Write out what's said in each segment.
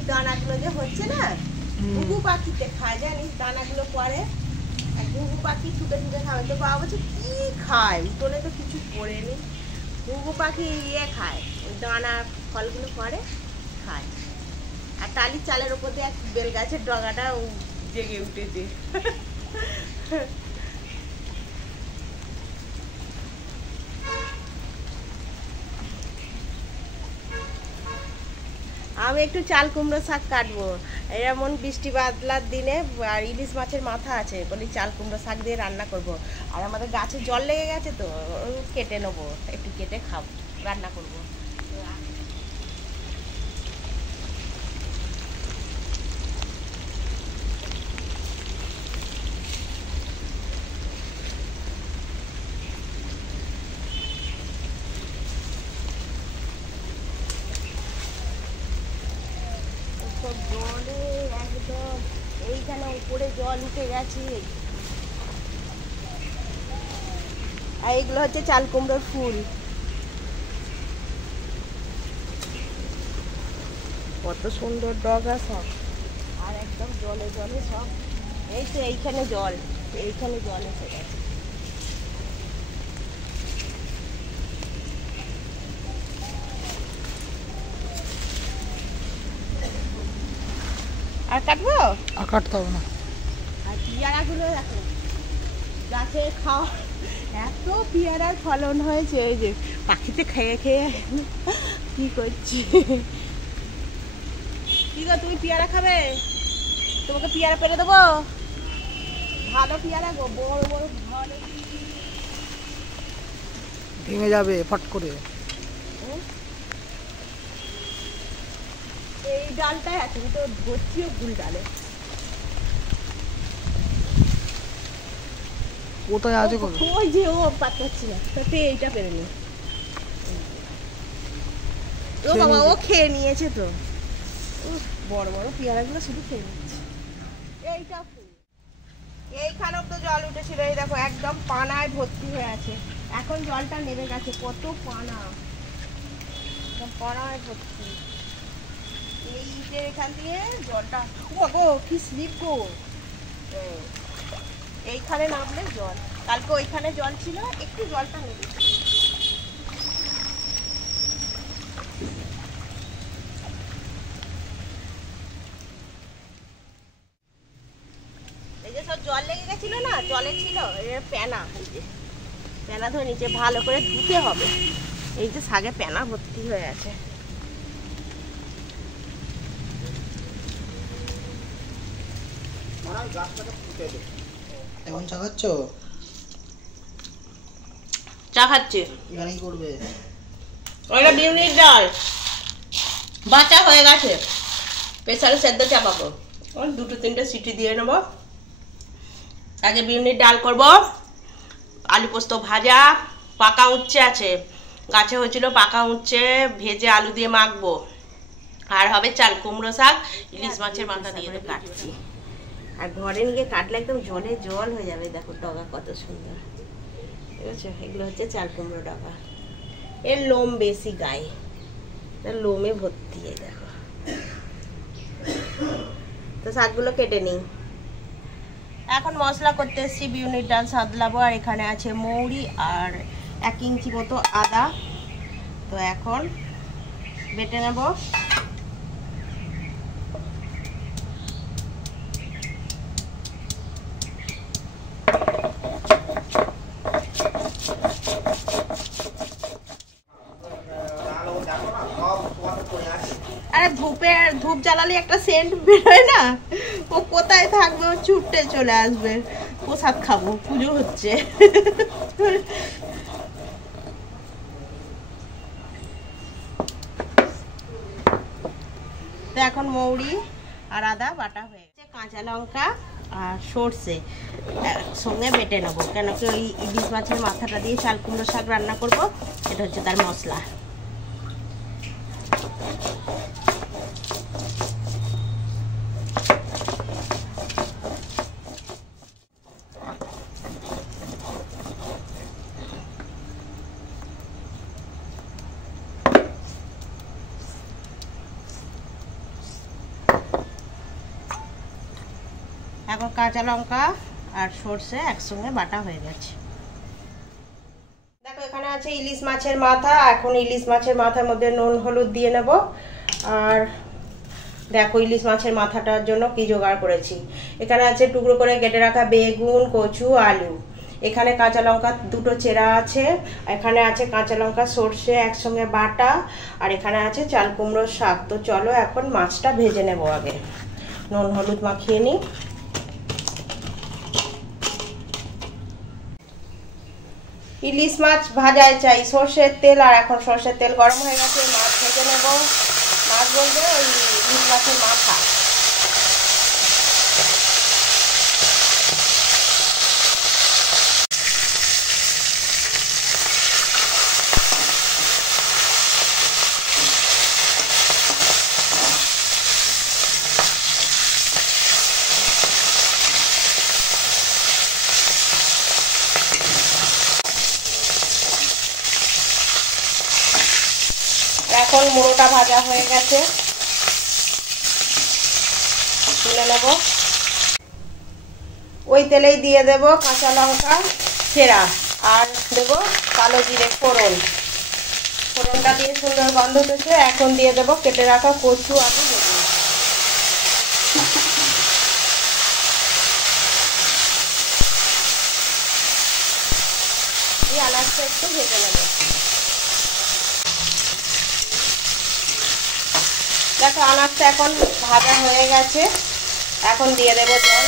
ওই দানাগুলো যে হচ্ছে না, ঘুঘু পাখিতে খায় জানিস, দানাগুলো পরে ঘুঘু পাখি ছুটে ছুটে খাবে। তো বাবা বলছে কি খায়, উঠোনে তো কিছু পড়েনি। ঘুঘু পাখি খায়, ওই দানা ফলগুলো পরে খায়। আর টালির চালের ওপর দিয়ে এক বেল গাছের ডগাটা জেগে উঠেছে। আমি একটু চাল কুমড়ো শাক কাটবো, এমন বৃষ্টি বাদলার দিনে। আর ইলিশ মাছের মাথা আছে, বলি চাল কুমড়ো শাক দিয়ে রান্না করব। আর আমাদের গাছে জল লেগে গেছে, তো কেটে নেবো, একটু কেটে খাবো, রান্না করবো। জলে একদম এইখানে উপরে জল উঠে গেছে। আর এগুলো হচ্ছে চাল কুমড়োর ফুল। কত সুন্দর ডগা সব, আর একদম জলে জলে সব। এই তো এইখানে জল, এইখানে জল এসে গেছে। আর কাটবো? আর কাটতে হবে না। আর পেয়ারাগুলো দেখো, গাছে খাওয়া এত পেয়ারার ফলন হয়েছে। এই যে পাখিতে খেয়ে খেয়ে কি করছে। কি গো, তুমি পেয়ারা খাবে? তোমাকে পেয়ারা পেরে দেবো, ভালো পেয়ারা গো, বড় বড় ভালো। ভেঙে যাবে ফট করে। এই ডালটাই আছে, তো ধরছিও ভুল ডালে। কোথায় আছে? ওই যে ও পাচ্ছি না, তাতে এইটা পেরে নি। ও বাবা, ও খেয়ে নিয়েছে তো। বড় বড় পেয়ারাগুলো শুধু খেয়ে নিচ্ছে। এইটা এইখানেও তো জল উঠেছিল, এই দেখো একদম পানায় ভর্তি হয়ে আছে। এখন জলটা নেমে গেছে, কত পানা, একদম পানায় ভর্তি। এই ইটের এখান দিয়ে জলটা, ও গো কি স্লিপ গো। এইখানে নামলে জল, কালকে ওইখানে জল ছিল, একটু জলটা নেমে। এই যে সব জল লেগে গেছিল না, জলে ছিল পেনা, এই যে পেনা ধরে নিচে ভালো করে ধুতে হবে। এই যে শাকে পেনা ভর্তি হয়ে আছে। এখন চা খাচ্ছ? চা খাচ্ছে, এখানেই করবে। ওইটা বিউলির ডাল বাটা হয়ে গেছে, প্রেসারে সেদ্ধ চাপাবো। ওই 2-3টে সিটি দিয়ে নেবো। আগে বিউলির ডাল করব, আলু পোস্ত ভাজা, পাকা উচ্ছে আছে, গাছে হয়েছিল পাকা উচ্ছে, ভেজে আলু দিয়ে মাখবো। আর হবে চাল কুমড়ো শাক, ইলিশ মাছের মাথা দিয়ে তো কাটছি। আর ঘরে নিয়ে কাটলে একদম জলে জল হয়ে যাবে। দেখো ডগা কত সুন্দর, বুঝেছো? এগুলো হচ্ছে চাল কুমড়ো ডগা। এর লোম বেশি গায়ে, লোমে ভর্তি। দেখো, তো শাকগুলো কেটে নিই। এখন মশলা করতে এসেছি, বিউলির ডাল সাদলাবো। আর এখানে আছে মৌরি আর 1 ইঞ্চি মতো আদা। তো এখন বেটে নেব। আরে ধূপ জ্বালালে একটা সেন্ট বেরোয় না, ও কোথায় থাকবে, ও ছুটে চলে আসবে। প্রসাদ খাবো, পুজো হচ্ছে। তো এখন মৌরি আর আদা বাটা হয়ে গেছে, কাঁচা লঙ্কা আর সর্ষে সঙ্গে বেটে নেবো, কেন কি ওই ইলিশ মাছের মাথাটা দিয়ে চাল কুমড়ো শাক রান্না করবো। এটা হচ্ছে তার মশলা। এখন কাঁচা লঙ্কা আর সর্ষে একসঙ্গে বাটা হয়ে গেছে। দেখো এখানে আছে ইলিশ মাছের মাথা। এখন ইলিশ মাছের মাথার মধ্যে নুন হলুদ দিয়ে নেব। আর দেখো ইলিশ মাছের মাথাটার জন্য কি জোগাড় করেছি। এখানে আছে টুকরো করে কেটে রাখা বেগুন, কচু, আলু। এখানে কাঁচা লঙ্কা দুটো চেরা আছে। এখানে আছে কাঁচা লঙ্কা সর্ষে একসঙ্গে বাটা। আর এখানে আছে চাল কুমড়োর শাক। তো চলো এখন মাছটা ভেজে নেব। আগে নুন হলুদ মাখিয়ে নিই। ইলিশ মাছ ভাজায় চাই সর্ষের তেল। আর এখন সর্ষের তেল গরম হয়ে গেছে, মাছ ভেজে নেব। মাছ বলতে ওই ইলিশ মাছের মাথা। এখন মুড়োটা ভাজা হয়ে গেছে, তুলে নেব। ওই তেলেই দিয়ে দেব কাঁচা লঙ্কা চেরা আর দেব কালো জিরে ফোড়ন। ফোড়নটা দিয়ে সুন্দর গন্ধ উঠেছে। এখন দিয়ে দেব কেটে রাখা কচু, আলু, বেগুন। এই আনাজটা একটু ভেজে নেব। দেখো আনাজটা এখন ভাজা হয়ে গেছে। এখন দিয়ে দেব জল,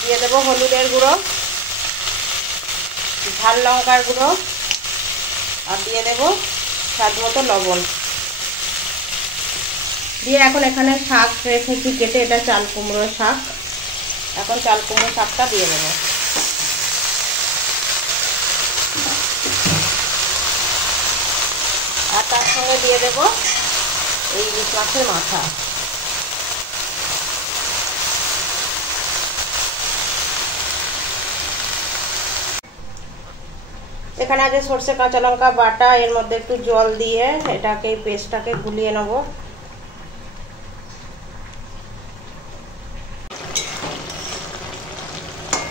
দিয়ে দেব হলুদের গুঁড়ো, ঝাল লঙ্কার গুঁড়ো, আর দিয়ে দেব স্বাদ মতো লবণ। দিয়ে এখন এখানে শাক রেখেছি কেটে, এটা চাল কুমড়োর শাক। এখন চাল কুমড়ো শাকটা দিয়ে দেবো। আর তার সঙ্গে দিয়ে দেব এই ইলিশ মাছের মাথা। এখানে আছে সর্ষে কাঁচা লঙ্কা বাটা। এর মধ্যে একটু জল দিয়ে এটাকে পেস্টটাকে গুলিয়ে নেব।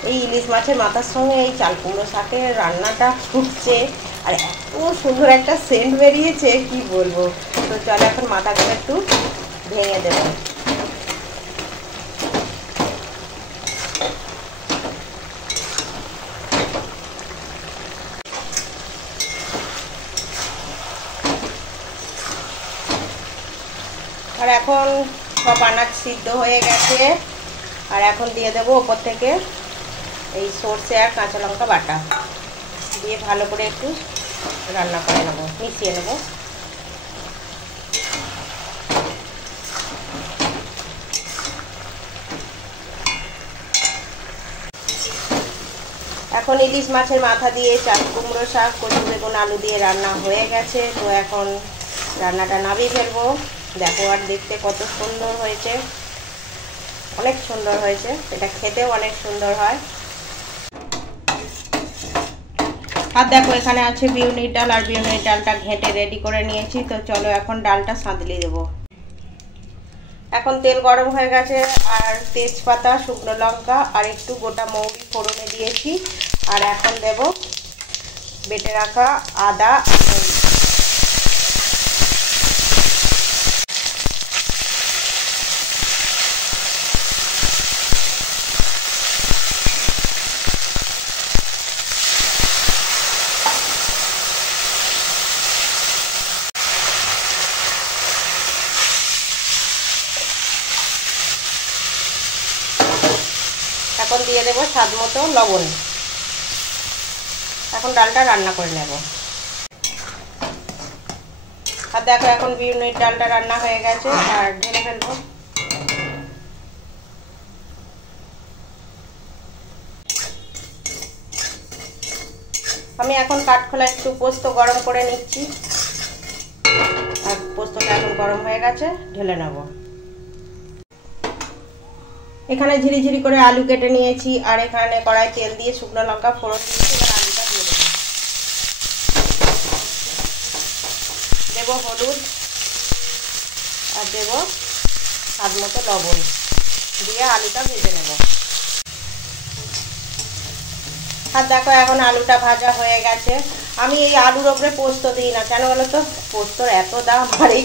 এই ইলিশ মাছের মাথার সঙ্গে এই চাল কুমড়ো শাকের রান্নাটা ফুটছে, আর এত সুন্দর একটা সেন্ট বেরিয়েছে কি বলবো। তো চলো এখন মাথাটা একটু ভেঙে দেব। আর এখন সব আনাজ সিদ্ধ হয়ে গেছে। আর এখন দিয়ে দেবো ওপর থেকে এই সর্ষে আর কাঁচা লঙ্কা বাটা দিয়ে ভালো করে একটু রান্না করে নেব, মিশিয়ে নেব। এখন ইলিশ মাছের মাথা দিয়ে চাল কুমড়ো শাক, কচু, বেগুন, আলু দিয়ে রান্না হয়ে গেছে। তো এখন রান্নাটা নামিয়ে ফেলবো। দেখো আর দেখতে কত সুন্দর হয়েছে, অনেক সুন্দর হয়েছে। এটা খেতেও অনেক সুন্দর হয়। আর দেখো এখানে আছে বিউলির ডাল। আর বিউলির ডালটা ঘেঁটে রেডি করে নিয়েছি। তো চলো এখন ডালটা সাঁতলে দেবো। এখন তেল গরম হয়ে গেছে। আর তেজপাতা, শুকনো লঙ্কা আর একটু গোটা মৌরি ফোড়নে দিয়েছি। আর এখন দেব বেটে রাখা আদা আর মরিচ। এখন দিয়ে দেবো স্বাদ মতো লবণ। এখন ডালটা রান্না করে নেব। আর দেখো এখন বিউলির ডালটা রান্না হয়ে গেছে। আর ঢেলে ফেলবো। আমি এখন কাঠখোলা একটু পোস্ত গরম করে নিচ্ছি। আর পোস্তটা এখন গরম হয়ে গেছে, ঢেলে নেব। এখানে ঝিরিঝিরি করে আলু কেটে নিয়েছি। আর এখানে কড়াই তেল দিয়ে শুকনো লঙ্কা ফোড়ন দিয়েছি। এবার আলুটা দিয়ে দেবো। দেব হলুদ আর দেব স্বাদ মতো লবণ দিয়ে আলুটা ভেজে নেব। আর দেখো এখন আলুটা ভাজা হয়ে গেছে। আমি এই আলুর ওপরে পোস্ত দিই না, কেন বলো তো? পোস্তর এত দাম, আর এই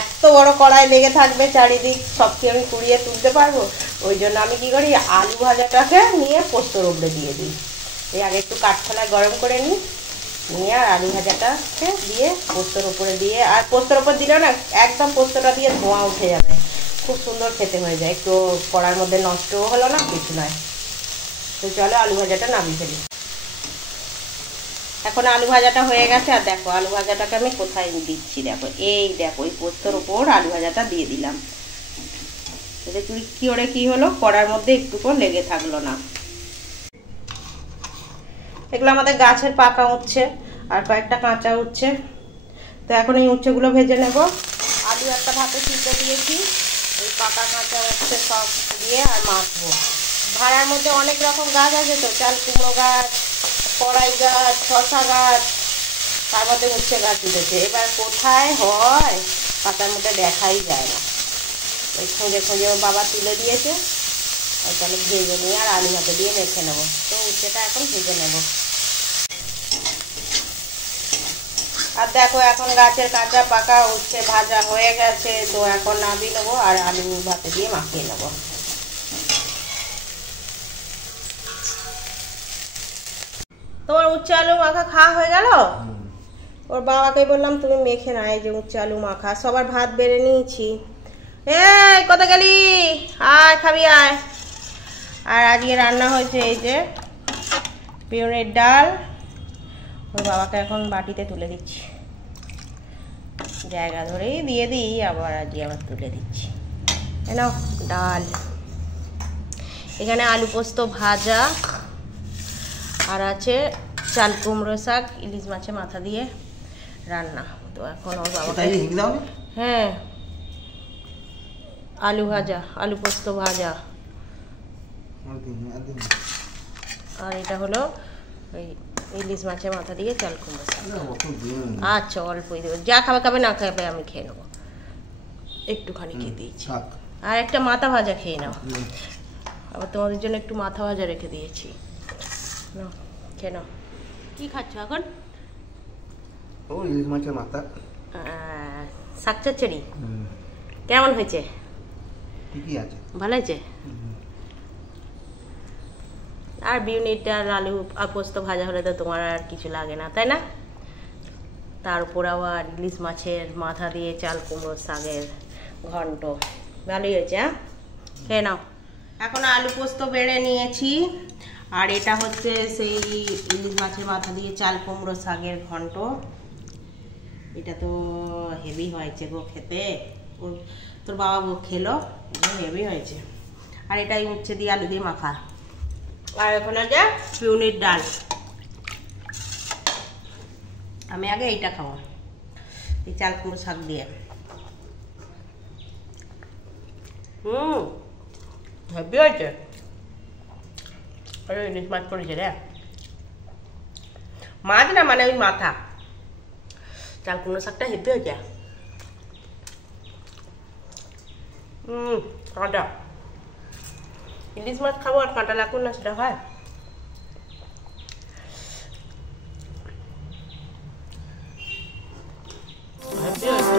এত বড় কড়াই লেগে থাকবে চারিদিক, সব কি আমি কুড়িয়ে তুলতে পারবো? ওই জন্য আমি কি করি, আলু ভাজাটাকে নিয়ে পোস্তর ওপরে দিয়ে দিই। এই আগে একটু কাঠখোলায় গরম করে নিই, নিয়ে আর আলু ভাজাটাকে দিয়ে পোস্তর ওপরে দিয়ে, আর পোস্তর ওপর দিলে না একদম পোস্তটা দিয়ে ধোঁয়া উঠে যাবে, খুব সুন্দর খেতে হয়ে যায়। একটু কড়ার মধ্যে নষ্টও হলো না, কিছু নয়। তো চলো আলু ভাজাটা নামিয়ে ফেলি। এখন আলু ভাজাটা হয়ে গেছে। আর দেখো আলু ভাজাটাকে আমি কোথায় দিচ্ছি, দেখো এই দেখো এই পোস্তর ওপর আলু ভাজাটা দিয়ে দিলাম। এতে কি ওরে কি হলো, কড়ার মধ্যে একটুকু লেগে থাকলো না। এগুলো আমাদের গাছের পাকা উচ্ছে, আর কয়েকটা কাঁচা উচ্ছে। তো এখন এই উচ্ছেগুলো ভেজে নেব। আলু একটা ভাতে সিদ্ধ দিয়েছি, এই পাকা কাঁচা উচ্ছে সব দিয়ে আর মাখবো। ভাড়ার মধ্যে অনেক রকম গাছ আছে, তো চাল কুমড়ো গাছ, কড়াই গাছ, শশা গাছ, তার মধ্যে উচ্ছে গাছ উঠেছে। এবার কোথায় হয় পাতার মধ্যে দেখাই যায় না, ওই খুঁজে খুঁজে ওর বাবা তুলে দিয়েছে। আর তাহলে ভেজে নিয়ে আর আলু ভাতে দিয়ে মেখে নেবো। তো উচ্ছেটা এখন ভেজে নেব। আর দেখো এখন গাছের কাঁচা পাকা উচ্ছে ভাজা হয়ে গেছে। তো এখন নামিয়ে নেবো আর আলু ভাতে দিয়ে মাখিয়ে নেবো। তোমার উচ্ছে আলু মাখা খাওয়া হয়ে গেল? ওর বাবাকে বললাম তুমি মেখে না, এই যে উচ্ছে আলু মাখা। সবার ভাত বেড়ে নিয়েছি। এই কোথায় গেলি? আয় খাবি আয়। আর আজকে রান্না হয়েছে এই যে বিউনের ডাল। ওর বাবাকে এখন বাটিতে তুলে দিচ্ছি, জায়গা ধরেই দিয়ে দিই, আবার আজকে আবার তুলে দিচ্ছি। এনাও ডাল, এখানে আলু পোস্ত ভাজা, আর আছে চাল কুমড়ো শাক ইলিশ মাছের মাথা দিয়ে রান্না। তো এখন ওর বাবা, হ্যাঁ আলু ভাজা, আলু পোস্ত ভাজা, আর এটা হলো ওই ইলিশ মাছের মাথা দিয়ে চাল কুমড়ো শাক। আচ্ছা অল্পই দেবো, যা খাবে খাবে, না খাবে আমি খেয়ে নেবো, একটুখানি খেয়ে দিয়েছি। আর একটা মাথা ভাজা খেয়ে নাও, আবার তোমাদের জন্য একটু মাথা ভাজা রেখে দিয়েছি, নাও খেয়ে নাও। কি খাচ্ছ এখন? ও ইলিশ মাছের মাথা, শাক চচ্চড়ি। কেমন হয়েছে? ঠিকই আছে, ভালো হয়েছে। আর বিউনির ডাল আলু আর পোস্ত ভাজা হলে তো তোমার আর কিছু লাগে না, তাই না? তার উপর আবার ইলিশ মাছের মাথা দিয়ে চাল কুমড়ো শাকের ঘন্ট, ভালোই হয়েছে। হ্যাঁ খেয়ে নাও। এখন আলু পোস্ত বেড়ে নিয়েছি, আর এটা হচ্ছে সেই ইলিশ মাছের মাথা দিয়ে চাল কুমড়ো শাকের ঘন্ট। এটা তো হেভি হয়েছে গো খেতে, তোর বাবা গো খেলো, হেভি হয়েছে। আর এটাই উচ্ছে দিয়ে আলু দিয়ে মাখা। আর এখন আছে বিউনির ডাল। আমি আগে এইটা খাবো, এই চাল কুমড়ো শাক দিয়ে। হেভি হয়েছে। আরে ইলিশ মাছ পড়েছে রে, মাছ না মানে ওই মাথা। চাল কুমড়ো শাকটা হেভি হয়েছে। কাঁটা, ইলিশ মাছ খাবো আর কাঁটা লাগুন না, সেটা হয়? হেভি হয়েছে।